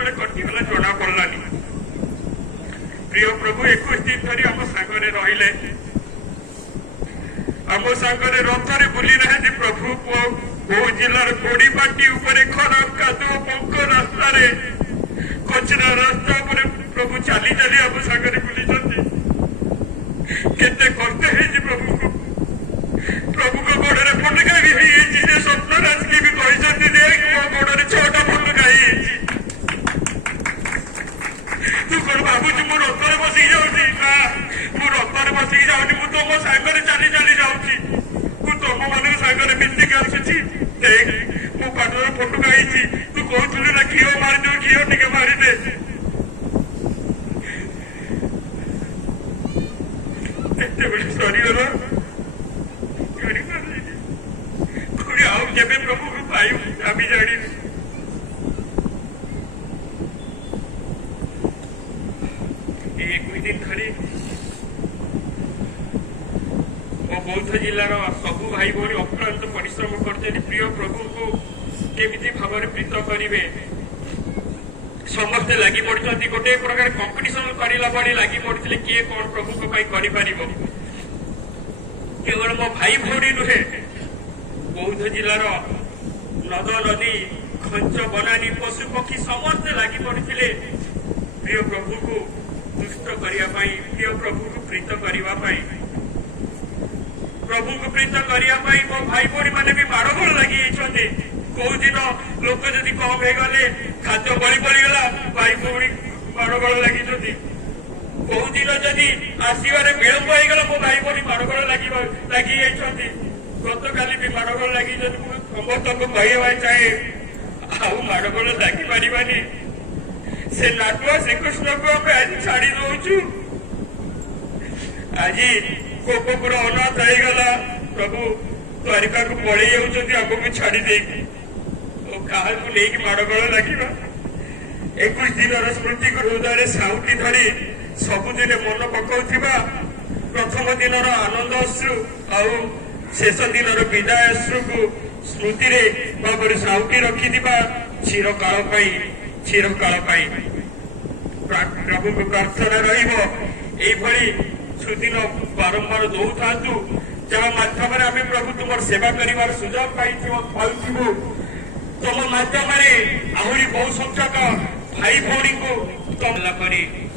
केतबेले कटिगला जना पड़लानी। प्रिय प्रभु 21 दिन धरी आम सांगरे रहिले, आम सांगरे रथरे बुली रहे प्रभु बहु जिलार कोड़ीपाटी उपरे खराब कादुओ पंक रास्ता कचरा रास्ता पर प्रभु चली चली आम सांगरे बुली केते कष्ट है प्रभु को, प्रभु को गोड़े फटका भी स्वप्नराज की भी कहते देख मो गोड़े 6टा फटका तू कौन भावुँ मु रथरे बसिक जाऊँगी ना मु रथरे बसिक जाऊनी मु तुम सांगरे चली चली जाऊँगी मु तुम मान सांगरे मिसिक आसुची देख मो पाटर फटका तू कहलु ना घीओ मारिदे घीओ टिके मारिदे सरीगला प्रभु को पाई आमी जानी दिन धरी बौद्ध जिलार सबु भाई भौणी अक्लांत परिश्रम करते प्रिय प्रभु को केमिति भाव प्रीत करेंगे समस्ते लगी पड़ते गोटे प्रकार कंपिटिशन करला पड़े लगी पड़ते किए कौन प्रभु को कर केवल मो भाई भौणी नुहे बौद्ध जिलार नद नदी खंच बनानी पशु पक्षी समस्ते लगी पड़ते प्रिय प्रभु को दुष्ट करने प्रिय प्रभु को प्रीत करने प्रभु को प्रीत करने मो भाई भौणी मैंने भी माड़गोल लगी कौ दिन लोक जदि कम हो गले खाद्य बड़ी पड़गला भाई भौणी माड़गोल लगी कौ दिन जदि आसबार विलंब होगा मो भाई भौणी माड़गोल लगी गत काली भी माड़गोल लगी समस्त को कहवा चाहे आउ माड़गोल लगी पारानी से नाटुआ श्रीकृष्ण को आम आज छाड़ी दौचु आज गोपपुर अनाथ होगला प्रभु द्वारिका को पलि आमको छाड़ी दे क्या नहीं माड़गोल लगे 21 दिन स्मृति को हृदय साउटी धरी सबुदिन मन पकाउथिबा प्रथम दिन आनंद अश्रु आउ शेष दिन विदाय अश्रु को स्मृति भाव साउटी रखिथिबा चिरकाल प्रभु को प्रार्थना रही सुदिन बारंबार दौ था जहाँ माध्यम आम प्रभु तुम सेवा कर सुजोग पाऊ तुम माध्यम आहरी बहु संख्यक भाई भौणी को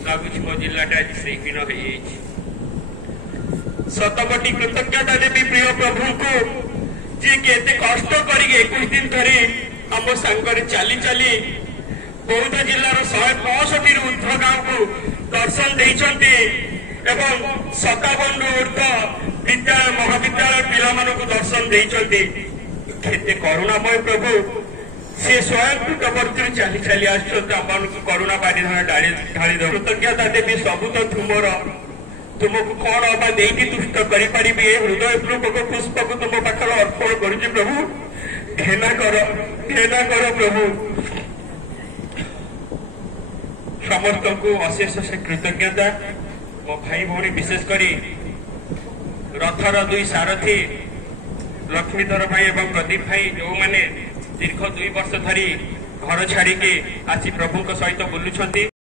लगुच मो जिलाटा आज श्रीहीन हो शतकोटी कृतज्ञता देवी प्रिय प्रभु को जी के कष्ट कर 21 दिन धरी आम सांगे चली चली बौद्ध जिलार 165 ऊर्ध्व गांव को दर्शन देते 57 ऊर्ध्व विद्यालय महाविद्यालय पिला दर्शन देते करुणामय प्रभु से स्वयं कृतवर्ती चली चली आम करुणा पानी ढाली कृतज्ञता देवी सबू तो तुमर तुमको कौन अबा देकी तुष्ट करी हृदय पूर्वक पुष्प को तुम पाखर अर्पण करुच्ची प्रभु घेना कर प्रभु समस्त को अशेष से कृतज्ञता मो भाई भौणी विशेष करी रथर 2 सारथी लक्ष्मीधर भाई एवं प्रदीप भाई जो माने दीर्घ 2 वर्ष धरी घर छाड़ी आसी प्रभु सहित बुलुंट।